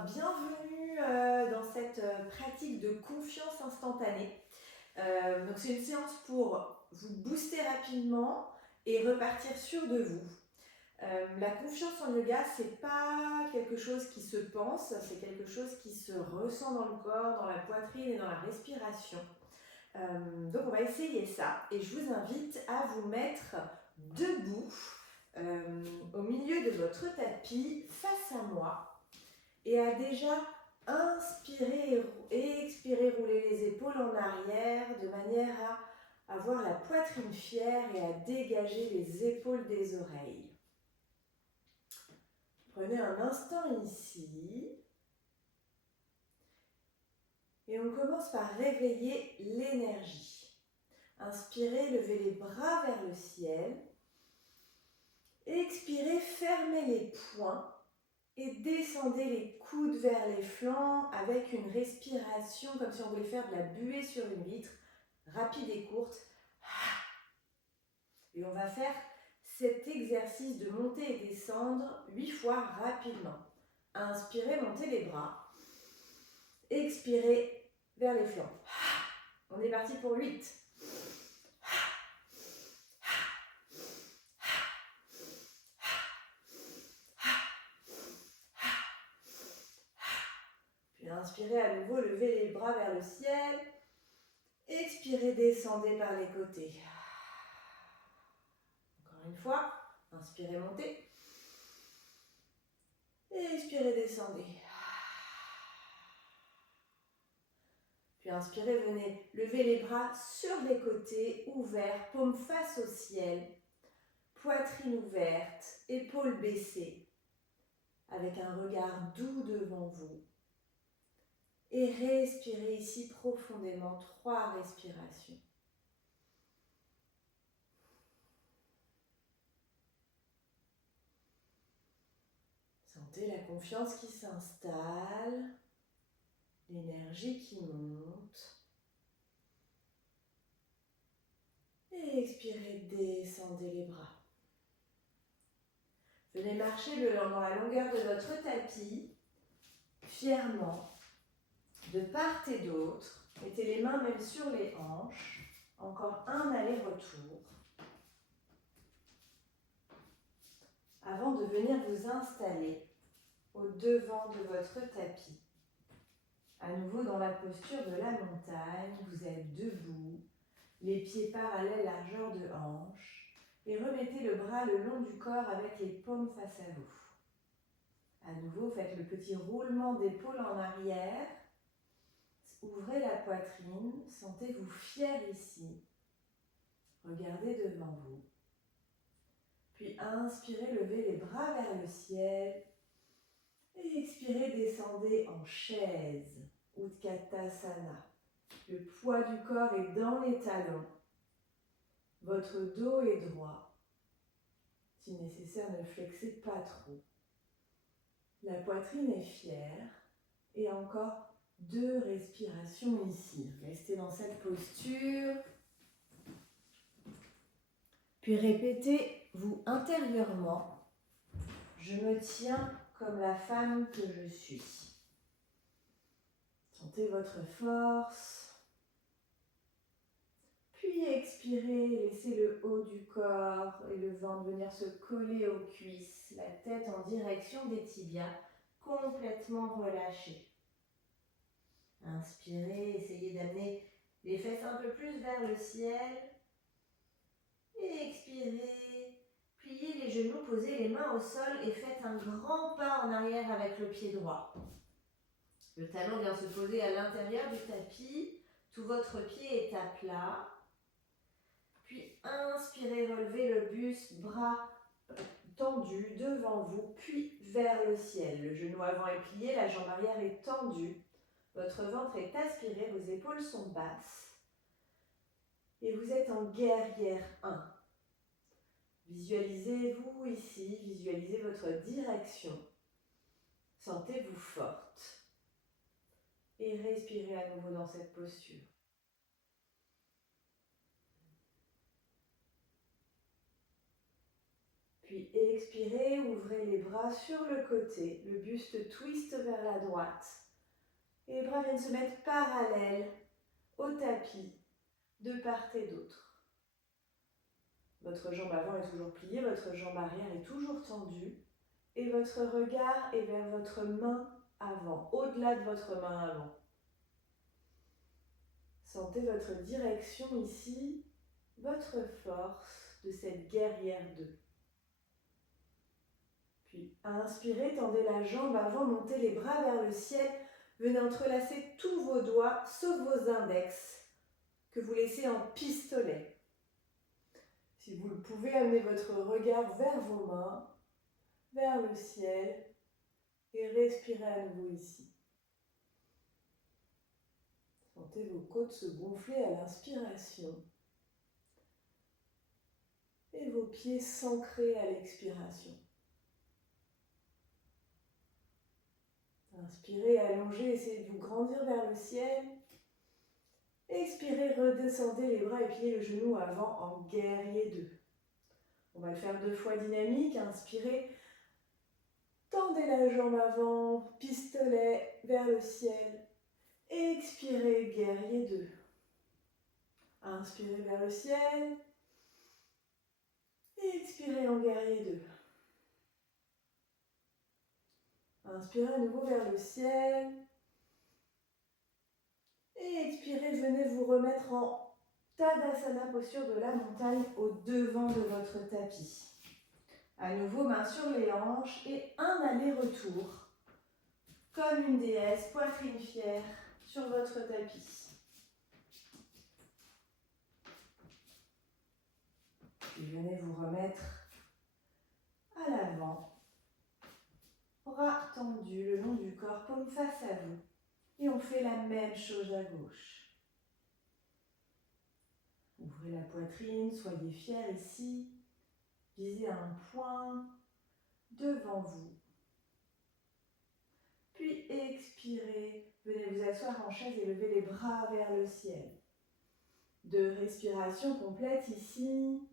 bienvenue dans cette pratique de confiance instantanée. Donc c'est une séance pour vous booster rapidement et repartir sûr de vous. La confiance en yoga, c'est pas quelque chose qui se pense, c'est quelque chose qui se ressent dans le corps, dans la poitrine et dans la respiration. Donc on va essayer ça et je vous invite à vous mettre debout au milieu de votre tapis face à moi et à déjà inspirer et expirer, rouler les épaules en arrière de manière à avoir la poitrine fière et à dégager les épaules des oreilles. Prenez un instant ici et on commence par réveiller l'énergie. Inspirez, levez les bras vers le ciel. Expirez, fermez les poings et descendez les coudes vers les flancs avec une respiration comme si on voulait faire de la buée sur une vitre, rapide et courte. Et on va faire cet exercice de monter et descendre 8 fois rapidement. Inspirez, montez les bras. Expirez vers les flancs. On est parti pour 8. Puis inspirez à nouveau, levez les bras vers le ciel. Expirez, descendez par les côtés. Encore une fois, inspirez, montez. Et expirez, descendez. Puis inspirez, venez lever les bras sur les côtés, ouverts, paume face au ciel, poitrine ouverte, épaules baissées, avec un regard doux devant vous. Et respirez ici profondément, 3 respirations. Sentez la confiance qui s'installe, l'énergie qui monte. Et expirez, descendez les bras. Venez marcher dans la longueur de votre tapis, fièrement, de part et d'autre. Mettez les mains même sur les hanches. Encore un aller-retour. Avant de venir vous installer au devant de votre tapis. À nouveau dans la posture de la montagne, vous êtes debout, les pieds parallèles largeur de hanche, et remettez le bras le long du corps avec les paumes face à vous. À nouveau, faites le petit roulement d'épaule en arrière. Ouvrez la poitrine, sentez-vous fier ici. Regardez devant vous. Puis inspirez, levez les bras vers le ciel. Et expirez, descendez en chaise, Utkatasana. Le poids du corps est dans les talons. Votre dos est droit. Si nécessaire, ne flexez pas trop. La poitrine est fière. Et encore 2 respirations ici. Restez dans cette posture. Puis répétez-vous intérieurement. Je me tiens comme la femme que je suis. Sentez votre force. Puis expirez, laissez le haut du corps et le ventre venir se coller aux cuisses, la tête en direction des tibias, complètement relâchée. Inspirez, essayez d'amener les fesses un peu plus vers le ciel. Et expirez, pliez les genoux, posez les mains au sol et faites un grand pas en arrière avec le pied droit. Le talon vient se poser à l'intérieur du tapis, tout votre pied est à plat. Puis inspirez, relevez le buste, bras tendus devant vous, puis vers le ciel. Le genou avant est plié, la jambe arrière est tendue. Votre ventre est aspiré, vos épaules sont basses. Et vous êtes en guerrière 1. Visualisez-vous ici, visualisez votre direction. Sentez-vous forte. Et respirez à nouveau dans cette posture. Puis expirez, ouvrez les bras sur le côté, le buste twist vers la droite. Et les bras viennent se mettre parallèles au tapis, de part et d'autre. Votre jambe avant est toujours pliée, votre jambe arrière est toujours tendue. Et votre regard est vers votre main avant, au-delà de votre main avant. Sentez votre direction ici, votre force de cette guerrière 2. Puis inspirez, tendez la jambe avant, montez les bras vers le ciel. Venez entrelacer tous vos doigts, sauf vos index, que vous laissez en pistolet. Si vous le pouvez, amenez votre regard vers vos mains, vers le ciel, et respirez à nouveau ici. Sentez vos côtes se gonfler à l'inspiration et vos pieds s'ancrer à l'expiration. Inspirez, allongez, essayez de vous grandir vers le ciel. Expirez, redescendez les bras et pliez le genou avant en guerrier 2. On va le faire 2 fois dynamique. Inspirez, tendez la jambe avant, pistolet vers le ciel. Expirez, guerrier 2. Inspirez vers le ciel. Expirez en guerrier 2. Inspirez à nouveau vers le ciel. Et expirez, venez vous remettre en Tadasana, posture de la montagne, au devant de votre tapis. À nouveau, main sur les hanches et un aller-retour, comme une déesse, poitrine fière, sur votre tapis. Puis venez vous remettre à l'avant, bras tendus le long du corps, paume face à vous. Et on fait la même chose à gauche. Ouvrez la poitrine, soyez fiers ici. Visez un point devant vous. Puis expirez, venez vous asseoir en chaise et levez les bras vers le ciel. 2 respirations complètes ici.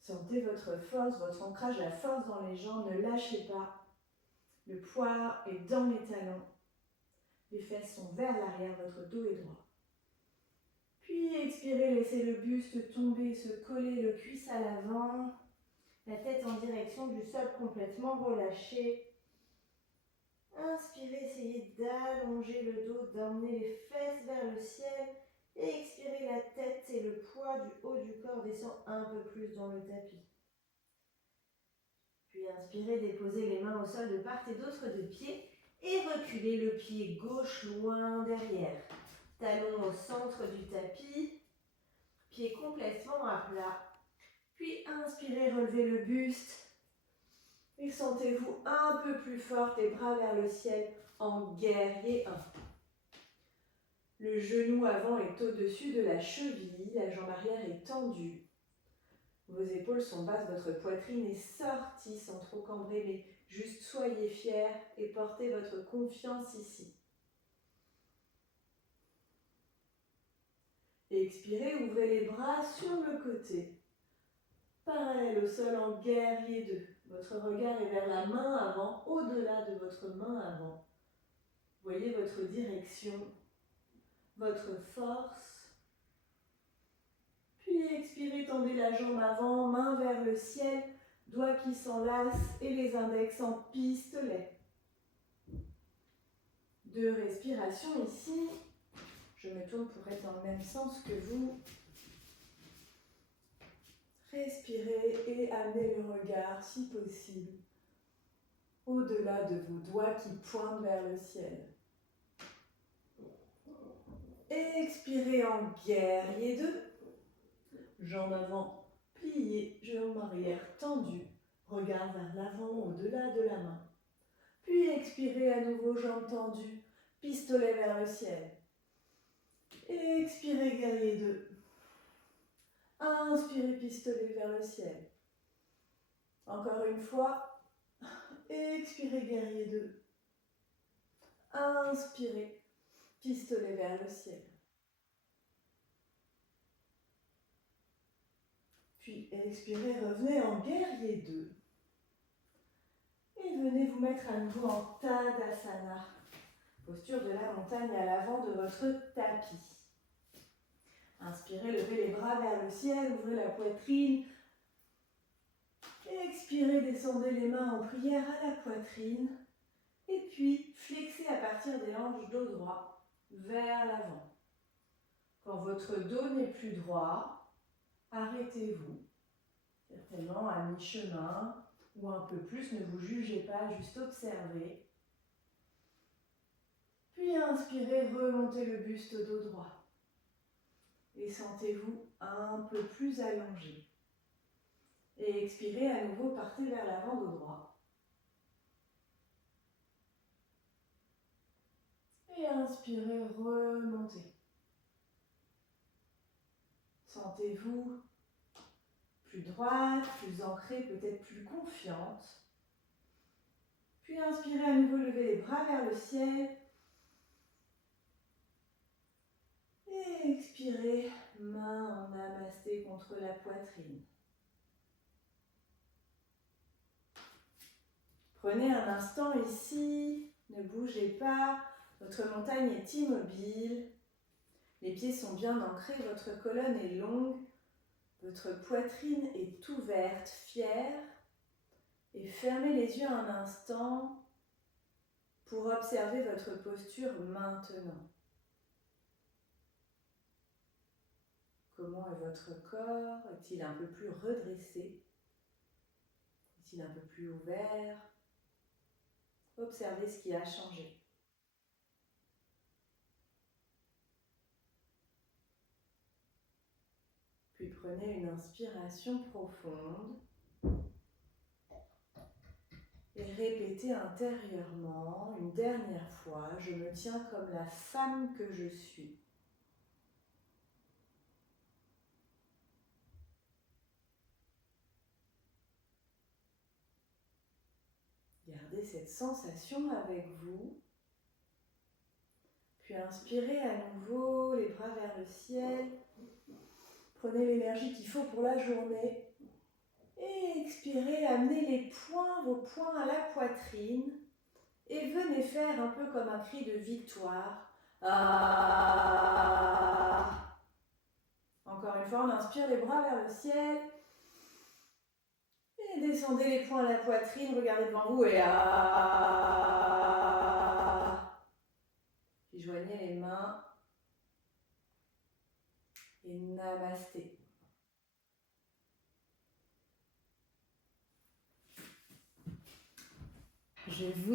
Sentez votre force, votre ancrage, la force dans les jambes, ne lâchez pas. Le poids est dans les talons. Les fesses sont vers l'arrière, votre dos est droit. Puis expirez, laissez le buste tomber, se coller le cuisse à l'avant. La tête en direction du sol complètement relâchée. Inspirez, essayez d'allonger le dos, d'emmener les fesses vers le ciel. Et expirez, la tête et le poids du haut du corps descend un peu plus dans le tapis. Puis inspirez, déposez les mains au sol de part et d'autre de pied. Et reculez le pied gauche loin derrière. Talon au centre du tapis. Pied complètement à plat. Puis inspirez, relevez le buste. Et sentez-vous un peu plus forte, les bras vers le ciel en guerrier 1. Le genou avant est au-dessus de la cheville, la jambe arrière est tendue. Vos épaules sont basses, votre poitrine est sortie sans trop cambrer, mais juste soyez fiers et portez votre confiance ici. Expirez, ouvrez les bras sur le côté. Parallèle au sol en guerrier 2. Votre regard est vers la main avant, au-delà de votre main avant. Voyez votre direction, votre force. Puis expirez, tendez la jambe avant, main vers le ciel, doigts qui s'enlacent et les index en pistolet. 2 respirations ici. Je me tourne pour être dans le même sens que vous. Respirez et amenez le regard, si possible, au-delà de vos doigts qui pointent vers le ciel. Expirez en guerrier 2. Jambes avant pliées, jambes arrière tendues. Regard vers l'avant, au-delà de la main. Puis expirez à nouveau, jambes tendues, pistolet vers le ciel. Expirez, guerrier 2. Inspirez, pistolet vers le ciel. Encore une fois. Expirez, guerrier 2. Inspirez, pistolet vers le ciel. Puis expirez, revenez en guerrier 2. Et venez vous mettre à nouveau en Tadasana. Posture de la montagne à l'avant de votre tapis. Inspirez, levez les bras vers le ciel, ouvrez la poitrine. Expirez, descendez les mains en prière à la poitrine. Et puis, flexez à partir des hanches, dos droit, vers l'avant. Quand votre dos n'est plus droit, arrêtez-vous. Certainement à mi-chemin ou un peu plus, ne vous jugez pas, juste observez. Puis inspirez, remontez le buste dos droit. Et sentez-vous un peu plus allongé. Et expirez, à nouveau, partez vers l'avant, dos droit. Et inspirez, remontez. Sentez-vous plus droite, plus ancrée, peut-être plus confiante. Puis inspirez, à nouveau, levez les bras vers le ciel. Et expirez, main en namasté contre la poitrine. Prenez un instant ici, ne bougez pas, votre montagne est immobile, les pieds sont bien ancrés, votre colonne est longue, votre poitrine est ouverte, fière, et fermez les yeux un instant pour observer votre posture maintenant. Comment est votre corps? Est-il un peu plus redressé? Est-il un peu plus ouvert? Observez ce qui a changé. Puis prenez une inspiration profonde et répétez intérieurement une dernière fois, je me tiens comme la femme que je suis. Gardez cette sensation avec vous. Puis inspirez à nouveau, les bras vers le ciel. Prenez l'énergie qu'il faut pour la journée. Et expirez, amenez les poings, vos poings à la poitrine. Et venez faire un peu comme un cri de victoire. Ah. Encore une fois, on inspire les bras vers le ciel. Et descendez les poings à la poitrine, regardez devant vous et ah. Puis joignez les mains et namasté. Je vous